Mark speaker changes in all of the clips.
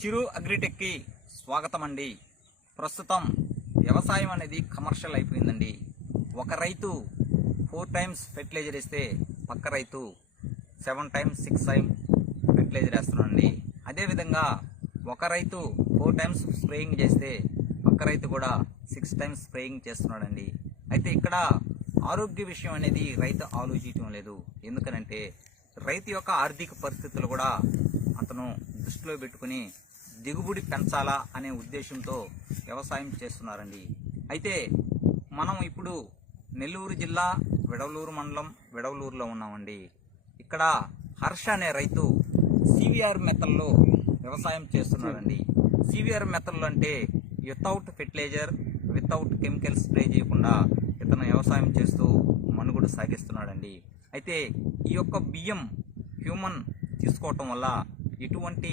Speaker 1: చిరు అగ్రిటెక్కి స్వాగతం అండి ప్రస్తుతం వ్యవసాయం అనేది కమర్షియల్ అయిపోయిందండి. ఒక రైతు ఫోర్ టైమ్స్ ఫెర్టిలైజర్ ఇస్తే పక్క రైతు seven times six time fertiliser వేస్తున్నాడండి. అదేవిధంగా ఒక రైతు ఫోర్ టైమ్స్ స్ప్రేయింగ్ చేస్తే పక్క రైతు కూడా సిక్స్ టైమ్స్ స్ప్రేయింగ్ చేస్తున్నాడండి. అయితే ఇక్కడ ఆరోగ్య విషయం అనేది రైతు ఆలోచించడం లేదు. ఎందుకనంటే రైతు యొక్క ఆర్థిక పరిస్థితులు కూడా అతను దృష్టిలో పెట్టుకుని దిగుబడి పెంచాలా అనే ఉద్దేశంతో వ్యవసాయం చేస్తున్నారండి. అయితే మనం ఇప్పుడు నెల్లూరు జిల్లా విడవలూరు మండలం విడవలూరులో ఉన్నామండి. ఇక్కడ హర్ష అనే రైతు సివిఆర్ మెథడ్లో వ్యవసాయం చేస్తున్నాడండి. సివిఆర్ మెథడ్లు అంటే without fertiliser without chemical spray చేయకుండా ఇతను వ్యవసాయం చేస్తూ మనుగడ సాగిస్తున్నాడండి. అయితే ఈ యొక్క బియ్యం హ్యూమన్ తీసుకోవటం వల్ల ఎటువంటి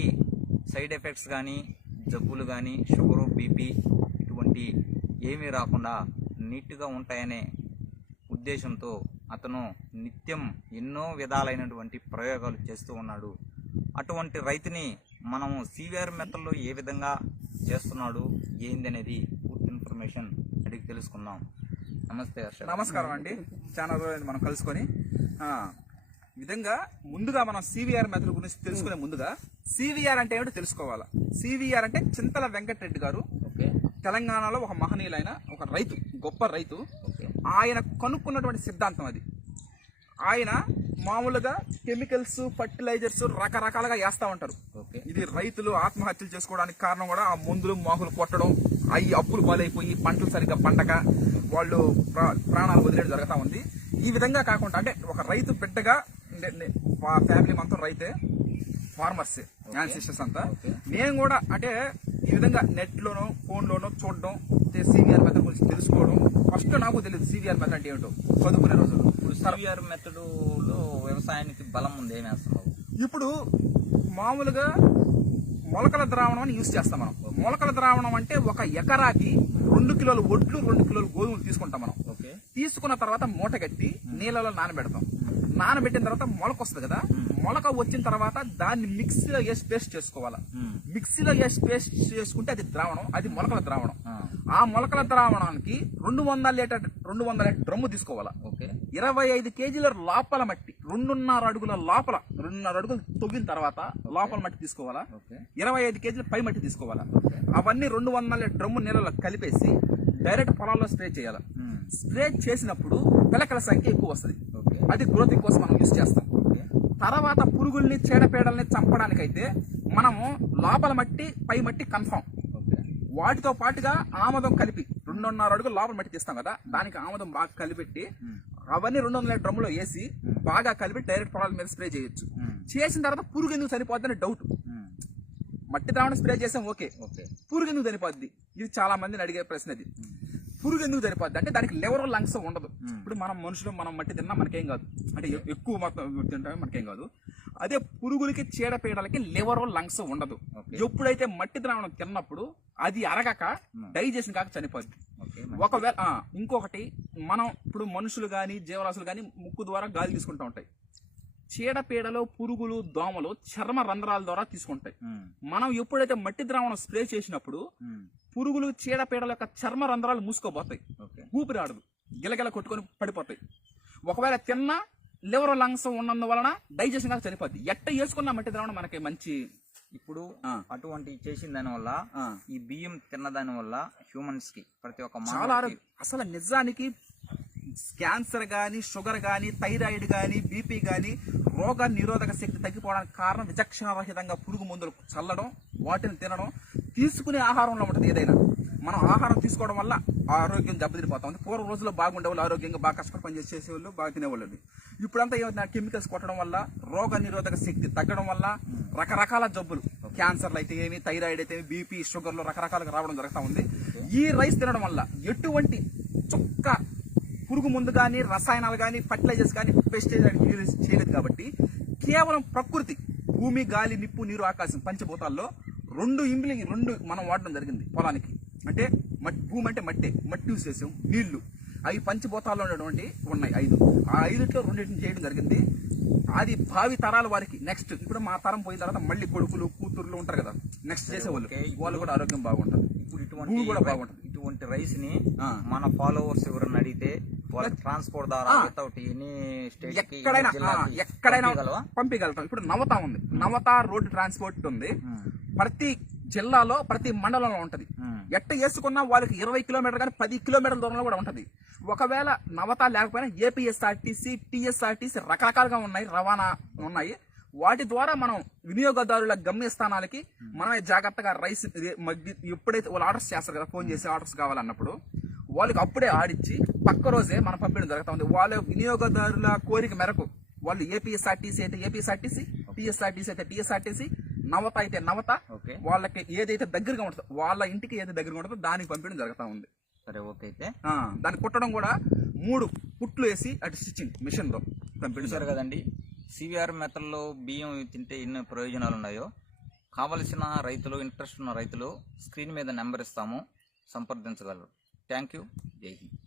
Speaker 1: సైడ్ ఎఫెక్ట్స్ కానీ జబ్బులు కానీ షుగరు బీపీ ఇటువంటి ఏమీ రాకుండా నీట్గా ఉంటాయనే ఉద్దేశంతో అతను నిత్యం ఎన్నో విధాలైనటువంటి ప్రయోగాలు చేస్తూ ఉన్నాడు. అటువంటి రైతుని మనము సివిఆర్ మెథడ్లో ఏ విధంగా చేస్తున్నాడు ఏంది అనేది పూర్తి ఇన్ఫర్మేషన్ అడిగి తెలుసుకుందాం. నమస్తే
Speaker 2: నమస్కారం అండి. చాలా రోజులైంది మనం కలుసుకొని. విధంగా ముందుగా మనం సివిఆర్ మెథడ్ గురించి తెలుసుకునే ముందుగా సివిఆర్ అంటే ఏమిటో తెలుసుకోవాలా? సివిఆర్ అంటే చింతల వెంకటరెడ్డి గారు తెలంగాణలో ఒక మహనీయులైన ఒక రైతు గొప్ప రైతు. ఆయన కనుక్కున్నటువంటి సిద్ధాంతం అది. ఆయన మామూలుగా కెమికల్స్ ఫర్టిలైజర్స్ రకరకాలుగా వేస్తా ఉంటారు.
Speaker 1: ఓకే.
Speaker 2: ఇది రైతులు ఆత్మహత్యలు చేసుకోవడానికి కారణం కూడా ఆ మందులు మాకులు కొట్టడం అవి అప్పులు పాలైపోయి పంటలు సరిగ్గా పండక వాళ్ళు ప్రా- ప్రాణాలు వదిలేయడం జరుగుతూ ఉంది. ఈ విధంగా కాకుండా అంటే ఒక రైతు బిడ్డగా మా ఫ్యామిలీ మొత్తం రైతే ఫార్మర్స్ సిస్టర్స్ అంతా. నేను కూడా అంటే ఈ విధంగా నెట్ లోనో ఫోన్ లోనో చూడడం సివిఆర్ మెథడ్ గురించి తెలుసుకోవడం. ఫస్ట్ నాకు తెలియదు సివిఆర్ మెథడ్ అంటే ఏమిటో చదువుకునే రోజులు.
Speaker 1: ఇప్పుడు సివిఆర్ మెథడ్లో వ్యవసాయానికి బలం ఉంది ఏమి వేస్తున్నావు
Speaker 2: ఇప్పుడు మామూలుగా మొలకల ద్రావణం అని యూజ్ చేస్తాం మనం. మొలకల ద్రావణం అంటే ఒక ఎకరాకి రెండు కిలోల ఒడ్లు రెండు కిలోల గోధుమలు తీసుకుంటాం మనం.
Speaker 1: ఓకే
Speaker 2: తీసుకున్న తర్వాత మూట కట్టి నీళ్ళలో నానబెడతాం. నానబెట్టిన తర్వాత మొలక వస్తుంది కదా? మొలక వచ్చిన తర్వాత దాన్ని మిక్సీలో వేసి పేస్ట్ చేసుకోవాలా. మిక్సీలో వేసి పేస్ట్ చేసుకుంటే అది ద్రావణం అది మొలకల ద్రావణం. ఆ. మొలకల ద్రావణానికి రెండు వందల లీటర్ రెండు వందల లీటర్ డ్రమ్ము తీసుకోవాలా.
Speaker 1: ఓకే.
Speaker 2: ఇరవై ఐదు కేజీల లోపల మట్టి రెండున్నర అడుగుల లోపల రెండున్నర అడుగులు తవ్విన తర్వాత లోపల మట్టి తీసుకోవాలా.
Speaker 1: ఓకే.
Speaker 2: ఇరవై ఐదు కేజీల పై మట్టి తీసుకోవాలా. అవన్నీ రెండు వందల డ్రమ్ము నీళ్ళలో కలిపేసి డైరెక్ట్ పొలాల్లో స్ప్రే చేయాలి. స్ప్రే చేసినప్పుడు పిలకల సంఖ్య ఎక్కువ వస్తుంది. అది గ్రోతింగ్ కోసం మనం యూజ్ చేస్తాం. తర్వాత పురుగుల్ని చీడపీడల్ని చంపడానికైతే మనము లోపల మట్టి పై మట్టి కన్ఫామ్. వాటితో పాటుగా ఆమదం కలిపి రెండున్నర అడుగులు లోపల మట్టి తీస్తాం కదా దానికి ఆమదం బాగా కలిపెట్టి అవన్నీ రెండు వందల డ్రమ్ములో వేసి బాగా కలిపి డైరెక్ట్ పొలాల మీద స్ప్రే చేయొచ్చు. చేసిన తర్వాత పురుగు ఎందుకు చనిపోద్దని డౌట్ మట్టి ద్రావణం స్ప్రే చేసాం ఓకే.
Speaker 1: ఓకే.
Speaker 2: పురుగు ఎందుకు చనిపోద్ది? ఇది చాలా మందిని అడిగే ప్రశ్న ఇది పురుగు ఎందుకు చనిపోద్ది అంటే దానికి లెవర్ లంగ్స్ ఉండదు. ఇప్పుడు మనం మనుషులు మనం మట్టి తిన్నా మనకేం కాదు. అంటే ఎక్కువ మొత్తం తింటే మనకేం కాదు. అదే పురుగులకి చీడపీడలకి లివర్ లంగ్స్ ఉండదు. ఎప్పుడైతే మట్టి ద్రావణం తిన్నప్పుడు అది అరగక డైజెషన్ కాక చనిపోద్ది. ఒకవేళ ఇంకొకటి మనం ఇప్పుడు మనుషులు కానీ జీవరాశులు కానీ ముక్కు ద్వారా గాలి తీసుకుంటూ ఉంటాయి. చీడపీడలు పురుగులు దోమలు చర్మ రంధ్రాల ద్వారా తీసుకుంటాయి. మనం ఎప్పుడైతే మట్టి ద్రావణం స్ప్రే చేసినప్పుడు పురుగులు చీడపీడల యొక్క చర్మ రంధ్రాలు మూసుకోబోతాయి.
Speaker 1: ఓకే.
Speaker 2: ఊపిరి ఆడదు. గిలగిల కొట్టుకొని పడిపోతాయి. ఒకవేళ తిన్న లివర్ లంగ్స్ ఉన్నందువలన డైజెషన్ కాక చనిపోద్ది. ఎట్ట వేసుకున్న మట్టి ద్రావణం మనకి మంచి
Speaker 1: ఇప్పుడు. అటువంటి చేసిన దాని వల్ల. ఈ బియ్యం తిన్న దాని వల్ల హ్యూమన్స్కి ప్రతి ఒక్క
Speaker 2: చాలా అసలు నిజానికి క్యాన్సర్ కానీ షుగర్ కానీ థైరాయిడ్ కానీ బీపీ కానీ రోగ నిరోధక శక్తి తగ్గిపోవడానికి కారణం విచక్షణారహితంగా పురుగు మందులు చల్లడం వాటిని తినడం తీసుకునే ఆహారంలో ఉంటుంది ఏదైనా. మనం ఆహారం తీసుకోవడం వల్ల ఆరోగ్యం దెబ్బతిరిపోతా ఉంది పూర్వ రోజుల్లో బాగుండేవాళ్ళు ఆరోగ్యంగా బాగా కష్టపడి పని చేసేవాళ్ళు బాగా తినేవాళ్ళు ఇప్పుడంతా ఏమైనా కెమికల్స్ కొట్టడం వల్ల రోగ నిరోధక శక్తి తగ్గడం వల్ల రకరకాల జబ్బులు. క్యాన్సర్లు అయితే ఏమి థైరాయిడ్ అయితే ఏమి బీపీ షుగర్లు రకరకాలుగా రావడం జరుగుతూ ఉంది. ఈ రైస్ తినడం వల్ల ఎటువంటి చుక్క పురుగు మందు కానీ రసాయనాలు కానీ ఫర్టిలైజర్స్ కానీ పెస్టిసైడ్ యూజ్ చేయలేదు కాబట్టి కేవలం ప్రకృతి భూమి గాలి నిప్పు నీరు ఆకాశం పంచభూతాల్లో రెండు ఇంబ్లి రెండు మనం వాడడం జరిగింది పొలానికి. అంటే మట్టి భూమి అంటే మట్టి మట్టి యూజ్ చేసాం నీళ్ళు. అవి పంచభూతాల్లో ఉన్నటువంటి ఉన్నాయి ఐదు. ఆ ఐదుట్లో రెండింటిని చేయడం జరిగింది. అది భావి తరాల వారికి నెక్స్ట్ ఇప్పుడు మా తరం పోయిన తర్వాత మళ్ళీ కొడుకులు కూతుర్లు ఉంటారు కదా నెక్స్ట్ చేసేవాళ్ళు. వాళ్ళు కూడా ఆరోగ్యం బాగుంటుంది
Speaker 1: ఇప్పుడు ఇటువంటి
Speaker 2: కూడా బాగుంటుంది.
Speaker 1: ఇటువంటి
Speaker 2: రైస్ని.
Speaker 1: మన ఫాలోవర్స్ ఎవరైనా అడిగితే ట్రాన్స్పోర్ట్ ద్వారా. వితౌట్ ఎనీ స్టేట్
Speaker 2: ఎక్కడైనా పంపించగలుగుతాం ఇప్పుడు నవత ఉంది. నవత రోడ్ ట్రాన్స్పోర్ట్ ఉంది. ప్రతి జిల్లాలో ప్రతి మండలంలో ఉంటది. ఎట్ట వేసుకున్నా వాళ్ళకి ఇరవై కిలోమీటర్ కానీ పది కిలోమీటర్ల దూరంలో కూడా ఉంటది. ఒకవేళ నవత లేకపోయినా ఏపీఎస్ఆర్టీసీ టీఎస్ఆర్టీసీ రకరకాలుగా ఉన్నాయి రవాణా ఉన్నాయి. వాటి ద్వారా మనం వినియోగదారుల గమ్యస్థానాలకి మనమే జాగ్రత్తగా రైస్ ఎప్పుడైతే వాళ్ళు ఆర్డర్స్ చేస్తారు కదా ఫోన్ చేసి ఆర్డర్స్ కావాలన్నప్పుడు వాళ్ళకి అప్పుడే ఆడిచ్చి పక్క రోజే మనం పంపించడం జరుగుతూ ఉంది వాళ్ళ వినియోగదారుల కోరిక మేరకు వాళ్ళు ఏపీఎస్ఆర్టీసీ అయితే ఏపీఎస్ఆర్టీసీ టీఎస్ఆర్టీసీ అయితే టీఎస్ఆర్టీసీ నవత అయితే నవత
Speaker 1: ఓకే.
Speaker 2: వాళ్ళకి ఏదైతే దగ్గరగా ఉంటుందో వాళ్ళ ఇంటికి ఏది దగ్గరగా ఉంటుందో దానికి పంపించడం జరుగుతూ ఉంది.
Speaker 1: సరే ఓకే అయితే.
Speaker 2: దాన్ని కుట్టడం కూడా మూడు పుట్లు వేసి అటు స్టిచ్చింగ్ మిషన్తో పంపించారు
Speaker 1: కదండి సివిఆర్ మెథడ్లో బియ్యం తింటే ఎన్ని ప్రయోజనాలు ఉన్నాయో కావలసిన రైతులు ఇంట్రెస్ట్ ఉన్న రైతులు స్క్రీన్ మీద నెంబర్ ఇస్తాము సంప్రదించగలరు. Thank you Joy Hind